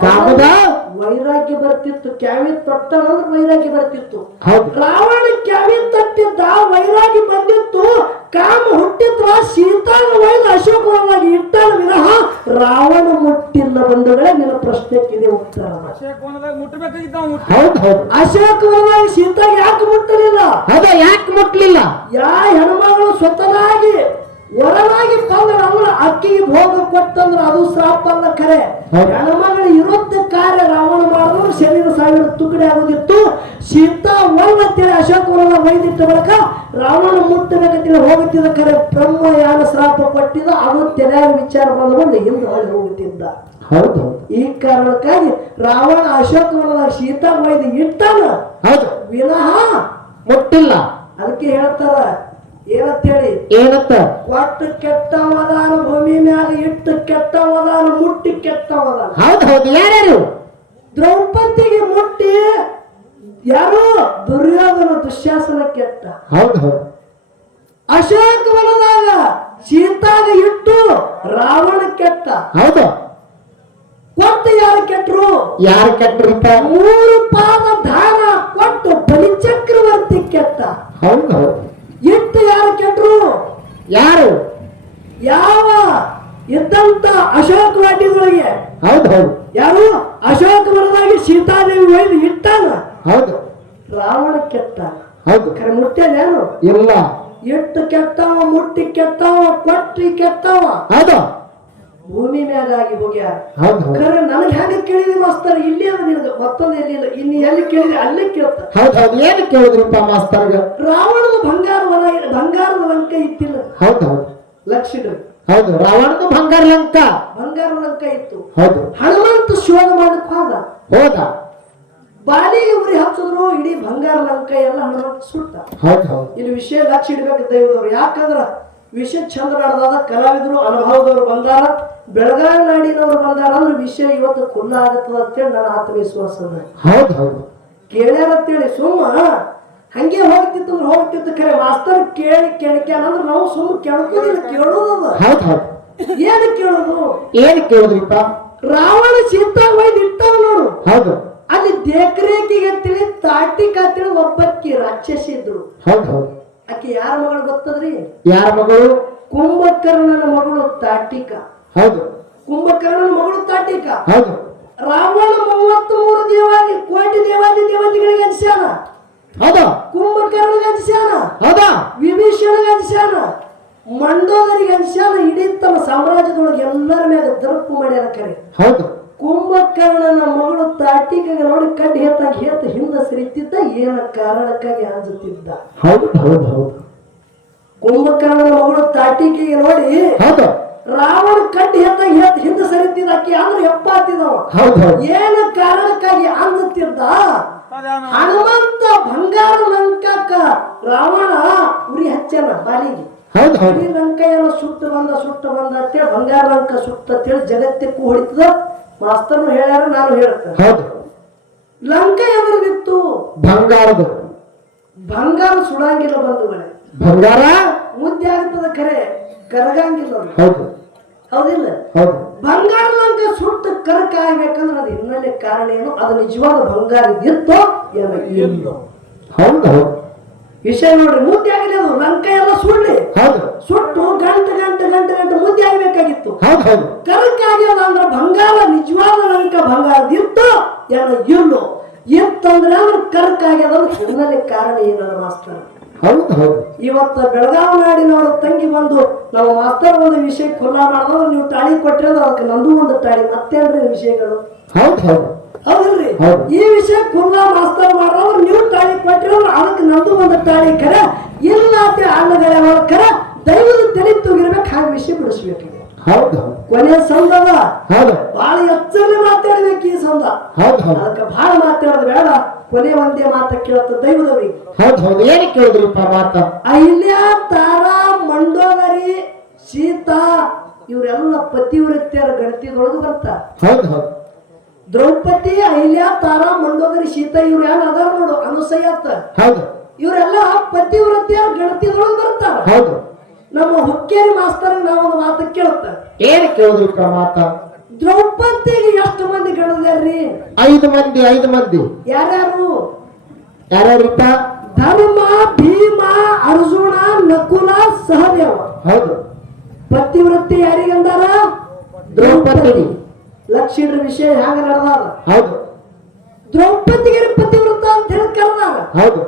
ಕಾಮದ ವೈರಾಗ್ಯ ಬರ್ತಿತ್ತು ಕ್ಯಾವಿ ತಟ್ಟನಂದ್ರೆ ವೈರಾಗ್ಯ ಬರ್ತಿತ್ತು. ಹೌದು. ರಾವಣ ಕ್ಯಾವಿ ತಟ್ಟಿದ್ದ ವೈರಾಗಿ ಬಂದಿತ್ತು ಕಾಮ ಹುಟ್ಟಿದ್ರ ಸೀತಾನ ವೈದ ಅಶೋಕವಾಗಿ ಇಟ್ಟಾನ ವಿನಃ ರಾವಣ ಮುಟ್ಟಿಲ್ಲ ಬಂಧುಗಳೇ ನಿನ್ನ ಪ್ರಶ್ನೆಕ್ಕಿದೆ ಉತ್ತರ. ಅಶೋಕವನ್ನಾಗಿ ಸೀತಾ ಯಾಕೆ ಮುಟ್ಟಲಿಲ್ಲ? ಅದ ಯಾಕೆ ಮುಟ್ಲಿಲ್ಲ? ಯಾ ಹೆಣ್ಮಗಳು ಸ್ವತನಾಗಿ ವರನಾಗಿ ತಂದ್ರೆ ರಾಮನ ಅಕ್ಕಿಗೆ ಭೋಗ ಕೊಟ್ಟಂದ್ರ ಅದು ಶ್ರಾಪ ಅಲ್ಲ ಖರೆ. ಹೆಣ್ಮಗಳ ವಿರುದ್ಧ ಕಾರ್ಯ ರಾವಣ ಮಾಡಿದ್ರು ಶರೀರ ಸಾವಿರ ತುಕಡೆ ಆಗೋದಿತ್ತು. ಸೀತಾ ಒಂದತ್ತೇಳಿ ಅಶೋಕವನ್ನ ಬೈದಿಟ್ಟ ಬಳಿಕ ರಾವಣ ಮುಟ್ಟಬೇಕಂತೇಳಿ ಹೋಗುತ್ತಿದ್ದ ಖರೆ ಬ್ರಹ್ಮ ಯಾನ ಶ್ರಾಪ ಕೊಟ್ಟಿದ್ದ ಅದು ತೆರೆಯ ವಿಚಾರ ಬಂದ ಬಂದು ಹಿಂದೆ ಹೊಳ್ಳಿ ಹೋಗುತ್ತಿದ್ದ. ಹೌದು. ಹೌದು ಈ ಕಾರಣಕ್ಕಾಗಿ ರಾವಣ ಅಶೋಕವನ್ನ ಸೀತಾ ಬೈದು ಇಟ್ಟಾನ ಹೌದು. ವಿನಃ ಮುಟ್ಟಿಲ್ಲ. ಅದಕ್ಕೆ ಹೇಳ್ತಾರ ಏನಂತೇಳಿ? ಏನಂತ? ಕೊಟ್ಟು ಕೆಟ್ಟವದಾನ ಭೂಮಿ ಮ್ಯಾಲ ಇಟ್ಟು ಕೆಟ್ಟವದಾನ ಮುಟ್ಟಿ ಕೆಟ್ಟವದಾನ ಹೌದು ಹೌದು. ಯಾರ್ಯಾರು? ದ್ರೌಪದಿಗೆ ಮುಟ್ಟಿ ಯಾರು? ದುರ್ಯೋಧನ ದುಶ್ಯಾಸನ ಕೆಟ್ಟ. ಹೌದು ಹೌದು. ಅಶೋಕ ವನದಾಗ ಸೀತಾಗ ಇಟ್ಟು ರಾವಣ ಕೆಟ್ಟ. ಹೌದು. ಕೊಟ್ಟು ಯಾರು ಕೆಟ್ಟರು ಯಾರು ಕೆಟ್ಟರು ಮೂರು ಪಾದ ದಾನ ಕೊಟ್ಟು ಬಲಿಚಕ್ರವರ್ತಿ ಕೆಟ್ಟ. ಹೌದು ಹೌದು. ಇಟ್ಟು ಯಾರು ಕೆಟ್ಟರು ಯಾರು? ಯಾವ ಇದ್ದಂತ ಅಶೋಕ ವಾಟಿದೊಳಗೆ ಹೌದು ಹೌದು. ಯಾರು? ಅಶೋಕ ಸೀತಾ ಸೀತಾದೇವಿ ಒಯ್ದು ಇಟ್ಟಾನ? ಹೌದು. ರಾವಣ ಕೆತ್ತ ಹೌದು. ಖರೆ ಮುಟ್ಟೇನೇನು ಇಲ್ಲ. ಇಟ್ಟು ಕೆತ್ತವ ಮುಟ್ಟಿ ಕೆತ್ತವ ಕೊಟ್ಟಿ ಕೆತ್ತವ ಹೌದು. ಭೂಮಿ ಮ್ಯಾಲಾಗಿ ಹೋಗ್ಯಾರ ಹೌದು ಹ್ಯಾಂಗ ಕೇಳಿದ್ರಿ ನನಗೆ ಹೆಂಗೆ ಕೇಳಿದಿ ಮಾಸ್ತರ್? ಇಲ್ಲಿ ಅದ ನಿನಗ ಮತ್ತೊಂದು ಎಲ್ಲಿ ಇನ್ನು ಎಲ್ಲಿ ಕೇಳಿದ್ರಿ ಅಲ್ಲೇ ಕೇಳ್ತ. ಹೌದು ಹೌದು. ಏನು ಕೇಳಿದ್ರಿಪ್ಪ ಮಾಸ್ತರ್ಗ? ರಾವಣದ ಬಂಗಾರ ವನ ಬಂಗಾರದ ಲಂಕ ಇತ್ತಿಲ್ಲ. ಹೌದು ಹೌದು. ಲಕ್ಷ ಹೌದು ರಾವಣದ ಬಂಗಾರ ಲಂಕ. ಬಂಗಾರ ಲಂಕ ಇತ್ತು. ಹೌದು. ಹನುಮಂತ ಶೋಧ ಮಾಡಕ್ ಹೋದ. ಹೋದ. ಬಾಲಿಗೆ ಉರಿ ಹಚ್ಚಿದ್ರು ಇಡೀ ಬಂಗಾರ ಲಂಕ ಎಲ್ಲ ಹನುಮಂತ ಸುಟ್ಟ. ಹೌದು ಹೌದು. ಇಲ್ಲಿ ವಿಷಯ ಲಕ್ಷ ಇಡ್ಬೇಕು ದೈವದವ್ರು. ಯಾಕಂದ್ರ ವಿಷಯ ಚಂದ ನಡೆದಾದ ಕಲಾವಿದರು ಅನುಭವದವ್ರು ಬಂದಾರ ಬೆಳಗಾವಿ ನಾಡಿನವ್ರು ಬಂದಾರ ಅಂದ್ರೆ ವಿಷಯ ಇವತ್ತು ಖುಲ್ಲ ಆಗತ್ತದ ಅಂತೇಳಿ ನನ್ನ ಆತ್ಮವಿಶ್ವಾಸ ಹೌದು ಹೌದು. ಕೇಳ್ಯಾರ ಅಂತೇಳಿ ಸುಮ್ಮ ಹಂಗೆ ಹೋಗ್ತಿತ್ತು ಅಂದ್ರೆ ಹೋಗ್ತಿತ್ತು ಕರೆ ಮಾಸ್ತರ್ ಕೇಳಿ ಕೆಣಕ್ಯಾನ ಅಂದ್ರೆ ನಾವು ಸುಮ್ಮ ಕೆಣಕೋದಿಲ್ಲ ಕೇಳೋದದ. ಹೌದು ಹೌದು. ಏನು ಕೇಳೋದು? ಏನು ಕೇಳಿದ್ರಿಪ್ಪ? ರಾವಣ ಸೀತಾ ಒಯ್ದು ಇರ್ತಾವ ನೋಡು. ಹೌದು. ಅಲ್ಲಿ ದೇಕ್ರೇಕಿಗೆ ತಿಳಿ ತಾಟಿ ಕಾತಿಳಿ ಒಬ್ಬಕ್ಕಿ ರಾಕ್ಷಸಿ ಇದ್ರು. ಹೌದು ಹೌದು. ಆಕೆ ಯಾರ ಮಗಳು ಗೊತ್ತದ್ರಿ? ಯಾರ ಮಗಳು? ಕುಂಭಕರ್ಣನ ಮಗಳು ತಾಟಿಕ ಹೌದು. ಕುಂಭಕರ್ಣನ ಮಗಳು ತಾಟಿಕ ಹೌದು. ರಾವಣ ಮೂವತ್ತ್ ಮೂರು ದೇವಾದಿ ಕೋಟಿ ದೇವಾದಿ ದೇವತೆಗಳಿಗೆ ಅನ್ಸ್ಯಾನ ಹೌದು. ಕುಂಭಕರ್ಣಗೆ ಅನ್ಸ್ಯಾನ ಹೌದಾ. ವಿಭೀಷಣಗೆ ಅನ್ಸ್ಯಾನ ಮಂಡೋದರಿಗೆ ಅನ್ಸ್ಯಾನ ಇಡೀ ತಮ್ಮ ಸಾಮ್ರಾಜ್ಯದೊಳಗೆ ಎಲ್ಲರ ಮೇಲೆ ದರ್ಪು ಮಾಡ್ಯಾರ ಕರೆ. ಹೌದು. ಕುಂಭಕರ್ಣನ ಮಗಳು ತಾಟಿಕೆಗೆ ನೋಡಿ ಕಡ್ಡಿ ಹೇಳ್ತಾಗ ಹೇತ ಹಿಂದ ಸರಿತಿದ್ದ ಏನ ಕಾರಣಕ್ಕಾಗಿ ಅಂಜುತ್ತಿದ್ದ? ಹೌದು ಹೌದು ಹೌದು. ಕುಂಭಕರ್ಣನ ಮಗಳು ತಾಟಿಕೆಗೆ ನೋಡಿ ಹೌದು. ರಾವಣ ಕಡ್ಡಿ ಹೇತಾಗಿ ಹೇತ ಹಿಂದ ಸರಿತಿದ್ದ ಅಕ್ಕಿ ಅಂದ್ರೆ ಎಪ್ಪಾತಿದವ ಹೌದು ಹೌದು. ಏನ ಕಾರಣಕ್ಕಾಗಿ ಅಂಜುತ್ತಿದ್ದ? ಹನುಮಂತ ಬಂಗಾರ ಲಂಕಾಕ ರಾವಣ ಉರಿ ಹಚ್ಚನ ಬಾಲಿಗೆ. ಹೌದು ಹೌದು. ಉರಿ ಲಂಕ ಏನೋ ಸುಟ್ಟು ಬಂದ ಸುಟ್ಟು ಬಂದ ಅಂತೇಳಿ ಬಂಗಾರ ಲಂಕ ಸುಟ್ಟ ಅಂತೇಳಿ ಜಗತ್ತಿಕ್ಕೂ ಹೊಡಿತದ. ಮಾಸ್ತರ್ನು ಹೇಳ್ಯಾರ ನಾನು ಹೇಳ್ತೇನೆ. ಹೌದು. ಲಂಕ ಎದುರಿಗಿತ್ತು ಬಿತ್ತು ಬಂಗಾರದು. ಬಂಗಾರ ಸುಡಂಗಿಲ್ಲ ಬಂಧುಗಳೇ. ಬಂಗಾರ? ಮುದ್ದೆ ಆಗ್ತದ ಕರೆ ಕರಗಂಗಿಲ್ಲ ಹೌದು. ಹೌದಿಲ್ಲ? ಹೌದು. ಬಂಗಾರ ಲಂಕ ಸುಟ್ಟು ಕರಕ ಆಗ್ಬೇಕಂದ್ರೆ ಅದು ಹಿನ್ನೆಲೆ ಕಾರಣ ಏನು? ಅದು ನಿಜವಾದ ಬಂಗಾರ ಇತ್ತೋ ಏನೋ ಇಲ್ಲೋ. ಹೌದು ಹೌದು. ವಿಷಯ ನೋಡ್ರಿ ಮುದ್ದೆ ಆಗಲಿ ಅದು ಲಂಕ ಎಲ್ಲ ಸುಡ್ಲಿ ಹೌದು. ಸುಟ್ಟು ಗಂಟೆ ಗಂಟೆ ಗಂಟೆ ಗಂಟೆ ಮುದ್ದೆ ಆಗಬೇಕಾಗಿತ್ತು. ಹೌದು ಹೌದು. ಕರಕ ಆಗ್ಯದ ಅಂದ್ರೆ ಬಂಗಾರ ನಿಜವಾದ ನನ್ಕ ಬಂಗಾರದಿತ್ತು ಏನೋ ಇಲ್ಲೋ. ಇತ್ತಂದ್ರೆ ಅಂದ್ರೆ ಕರಕ ಆಗ್ಯದ ಹಿನ್ನೆಲೆ ಕಾರಣ ಏನದ ಮಾಸ್ತರ್. ಹೌದು ಹೌದು. ಇವತ್ತ ಬೆಳಗಾವಿ ನಾಡಿನವರ ತಂಗಿ ಬಂದು ನಾವು ಮಾಸ್ತರ್ ಒಂದು ವಿಷಯ ಕೊಲ್ಲ ಮಾಡಿದ್ರೆ ನೀವು ತಾಳಿ ಕೊಟ್ಟಿರೋದು ಅದಕ್ಕೆ ನಂದು ಒಂದು ತಾಳಿ ಮತ್ತೇನ್ರಿ ವಿಷಯಗಳು? ಹೌದು ಹೌದು. ಹೌದಿಲ್ರಿ? ಹೌದು. ಈ ವಿಷಯ ಪುನಃ ಮಾಸ್ತರ್ ಮಾಡಿದ್ರೆ ನೀವು ತಾಳಿ ಕೊಟ್ಟಿರೋ ಅದಕ್ಕೆ ನಂದು ಒಂದು ತಾಳಿ ಕರ. ಇಲ್ಲ ಅಂತ ಅಣ್ಣಗಳ ಕರ. ದೈವದ ತಲೆ ತೂಗಿರ್ಬೇಕು ಹಾಗೆ ವಿಷಯ ಬಿಡಿಸ್ಬೇಕು. ಹೌದು. ಕೊನೆ ಸಂದದ ಹೌದು. ಬಹಳ ಎಚ್ಚರಿ ಮಾತಾಡ್ಬೇಕು ಈ ಸಂದ. ಅದಕ್ಕೆ ಬಹಳ ಮಾತಾಡೋದು ಬೇಡ. ಕೊನೆ ಒಂದೇ ಮಾತ ಕೇಳ್ತ ದೈವದವ್ರಿಗೆ. ಹೌದು ಹೌದು. ಏನು ಕೇಳಿದ್ರಿಪ್ಪ ಮಾತ? ಅಹಿಲ್ಯ ತಾರಾ ಮಂಡೋದರಿ ಸೀತಾ ಇವರೆಲ್ಲ ಪತಿವ್ರತ್ಯರ ಗಣತಿದೊಳಗೆ ಬರ್ತಾರ. ಹೌದು ಹೌದು. ದ್ರೌಪದಿ ಅಹಿಲ್ಯ ತಾರಾ ಮಂಡೋದರಿ ಶೀತ ಇವ್ರು ಯಾರು ಅದಾರ ನೋಡು ಅನುಸಯ ಅಂತ. ಹೌದು. ಇವರೆಲ್ಲ ವೃತ್ತಿಯ ಗಣತಿದೊಳಗೆ ಬರ್ತಾರ. ಹೌದು. ನಮ್ಮ ಹುಕ್ಕೇರಿ ಮಾಸ್ತರ್ ನಾವೊಂದು ಮಾತು ಕೇಳುತ್ತ ಏನು ಕೇಳಿದ್ರು ಮಾತ? ದ್ರೌಪದಿಗೆ ಎಷ್ಟು ಮಂದಿ ಗಣದ್ಯಾರ್ರಿ ಐದು ಮಂದಿ ಐದು ಮಂದಿ. ಯಾರ್ಯಾರು? ಯಾರ್ಯಾರಿಪ್ಪ? ಧರ್ಮ ಭೀಮ ಅರ್ಜುನ ನಕುಲ ಸಹದೇವ. ಹೌದು. ಪತಿವೃತ್ತಿ ಯಾರಿಗಂದಾರ ದ್ರೌಪದಿ ಲಕ್ಷ ಇಡ್ರಿ ವಿಷಯ ಹ್ಯಾಂಗ ನಡೆದಾರ? ಹೌದು. ದ್ರೌಪದಿಗೆ ಪತಿವೃತ್ತ ಅಂತ ಹೇಳಿ ಕರೆದಾರ. ಹೌದು.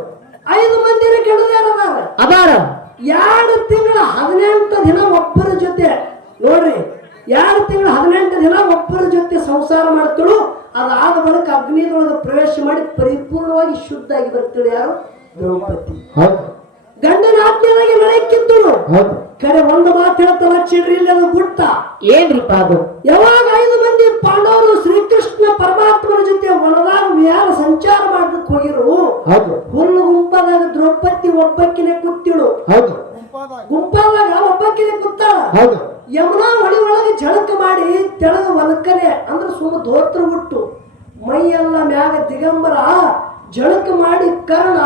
ಐದು ಮಂದಿರ ಕೆಡದಾರ ಅದಾರ. ಎರಡು ತಿಂಗಳ ಹದಿನೆಂಟು ದಿನ ಒಬ್ಬರ ಜೊತೆ ನೋಡ್ರಿ ಎರಡು ತಿಂಗಳ ಹದಿನೆಂಟು ದಿನ ಒಬ್ಬರ ಜೊತೆ ಸಂಸಾರ ಮಾಡ್ತಳು. ಅದಾದ ಬಳಿಕ ಅಗ್ನಿದೊಳಗೆ ಪ್ರವೇಶ ಮಾಡಿ ಪರಿಪೂರ್ಣವಾಗಿ ಶುದ್ಧ ಆಗಿ ಬರ್ತಾಳೆ ಯಾರು? ದ್ರೌಪದಿ. ಹೌದು. ಗಂಡನ ಆಜ್ಞೆಯಾಗಿ ನಡೆಯಕ್ಕಿದ್ದಳು ಕರೆ ಒಂದು ಮಾತು ಹೇಳ್ತಾರ ಚಿಡ್ರಿ ಇಲ್ಲ ಅದು ಗುಟ್ಟ ಏನ್ರಿಪ್ಪ ಅದು ಯಾವಾಗ ಐದು ಮಂದಿ ಪಾಂಡವರು ಶ್ರೀಕೃಷ್ಣ ಪರಮಾತ್ಮನ ಜೊತೆ ಒಣದಾಗ ವಿಹಾರ ಸಂಚಾರ ಮಾಡ್ಲಿಕ್ಕೆ ಹೋಗಿರು ಹೌದು. ಹುಲ್ಲು ಗುಂಪದಾಗ ದ್ರೌಪದಿ ಒಬ್ಬಕ್ಕಿನೇ ಕೂತಿಳು. ಹೌದು. ಗುಂಪಾದಾಗ ಒಬ್ಬಕ್ಕಿಗೆ ಕೂತಾಳ. ಹೌದು. ಯಮುನಾ ಹೊಳಿ ಒಳಗೆ ಜಳಕ ಮಾಡಿ ತೆಳಗ ಒಲಕನೆ ಅಂದ್ರೆ ಸುಮ್ಮ ದೋತ್ರ ಹುಟ್ಟು. ಮೈಯೆಲ್ಲ ಮ್ಯಾಗ ದಿಗಂಬರ ಜಳಕ ಮಾಡಿ ಕರ್ಣ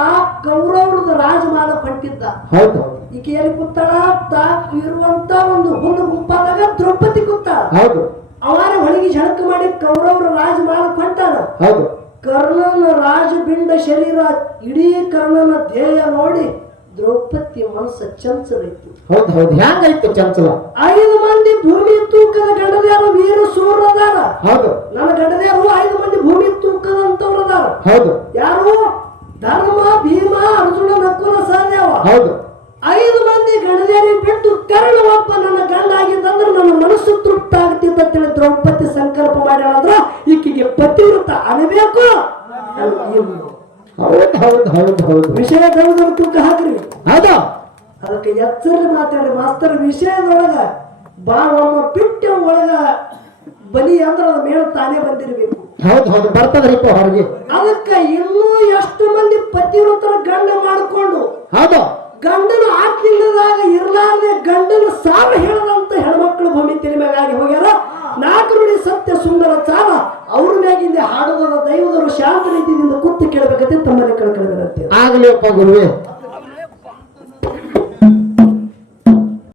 ಕೌರವ್ರದ ರಾಜಮಾಲ ಪಟ್ಟಿದ್ದ. ಹೌದು. ಈಕೆ ಎಲ್ಲಿ ಕೂತಾಳ ತಾ ಇರುವಂತ ಒಂದು ಹುಲ್ಲು ಗುಂಪಾದಾಗ ದ್ರೌಪದಿ ಕೂತಾಳ ಹೌದು. ಅವರ ಹೊಳಿಗೆ ಜಳಕ ಮಾಡಿ ಕೌರವ್ರ ರಾಜಮಾಲ ಪಟ್ಟಾನ ಹೌದು. ಕರ್ಣನ ರಾಜಬಿಂಡ ಶರೀರ ಇಡೀ ಕರ್ಣನ ಧ್ಯೇಯ ನೋಡಿ ದ್ರೌಪದಿ ಮನಸ್ಸು ಚಂಚಲೈತಿ ಹೌದು ಹೌದು ಹೆಂಗಾಯ್ತು ಚಂಚಲ? ಐದು ಮಂದಿ ಭೂಮಿ ತೂಕದ ಗಂಡದ್ಯಾರು ವೀರ ಸೂರ್ಯದಾರ ಹೌದು. ನನ್ನ ಗಂಡದ್ಯಾರು ಐದು ಮಂದಿ ಭೂಮಿ ತೂಕದಂತವರದಾರ ಹೌದು. ಯಾರು? ಧರ್ಮ ಭೀಮ ಅರ್ಜುನ ನಕುಲ ಸಹದೇವ. ಹೌದು. ಐದು ಮಂದಿ ಗಣದೇರಿ ಬಿಟ್ಟು ಕರ್ಣ ಒಬ್ಬ ನನ್ನ ಗಂಡ ಆಗಿದ್ದಂದ್ರೆ ನನ್ನ ಮನಸ್ಸು ತೃಪ್ತ ಆಗ್ತಿದ್ದ ಅಂತೇಳಿ ದ್ರೌಪದಿ ಸಂಕಲ್ಪ ಮಾಡ್ಯಾಳಂದ್ರ ಈಕಿಗೆ ಪತಿವ್ರತ ಅನಬೇಕು. ಹೌದು ಹೌದು ಹೌದು ಹೌದು ವಿಷಯ ದೌದ ತೂಕ ಹಾಕ್ರಿ ಹೌದು? ಅದಕ್ಕೆ ಎಚ್ಚರ ಮಾತಾಡಿ ಮಾಸ್ತರ್ ವಿಷಯದೊಳಗ ಬಾ ಒಮ್ಮ ಬಿಟ್ಟ ಒಳಗ ಬಲಿ ಅಂದ್ರೆ ಅದ ಮೇಲೆ ತಾನೇ ಬಂದಿರಬೇಕು. ಹೌದು ಹೌದು ಬರ್ತದ್ರಿಪ್ಪ ಹೊರಗೆ. ಅದಕ್ಕೆ ಇನ್ನೂ ಎಷ್ಟು ಮಂದಿ ಪತಿವ್ರತರ ಗಂಡ ಮಾಡಿಕೊಂಡು ಹೌದು? ಗಂಡನ ಆಕಿಲ್ಲದಾಗ ಇರ್ಲಾರ್ದೆ ಗಂಡನ ಸಾಲ ಹೇಳದಂತ ಹೆಣ್ಮಕ್ಳು ಭೂಮಿ ತೆರೆ ಮ್ಯಾಗಾಗಿ ಹೋಗ್ಯಾರ. ನಾಲ್ಕು ನುಡಿ ಸತ್ಯ ಸುಂದರ ಚಾಲ ಅವ್ರ ಮ್ಯಾಗಿಂದ ಹಾಡದ ದೈವದವರು ಶಾಂತ ರೀತಿಯಿಂದ ಕೂತು ಕೇಳಬೇಕಂತೆ ತಮ್ಮಲ್ಲಿ ಕಳ್ಕೊಳ್ತಿರತ್ತೆ ಆಗಲೇ ಗುರುವೆ.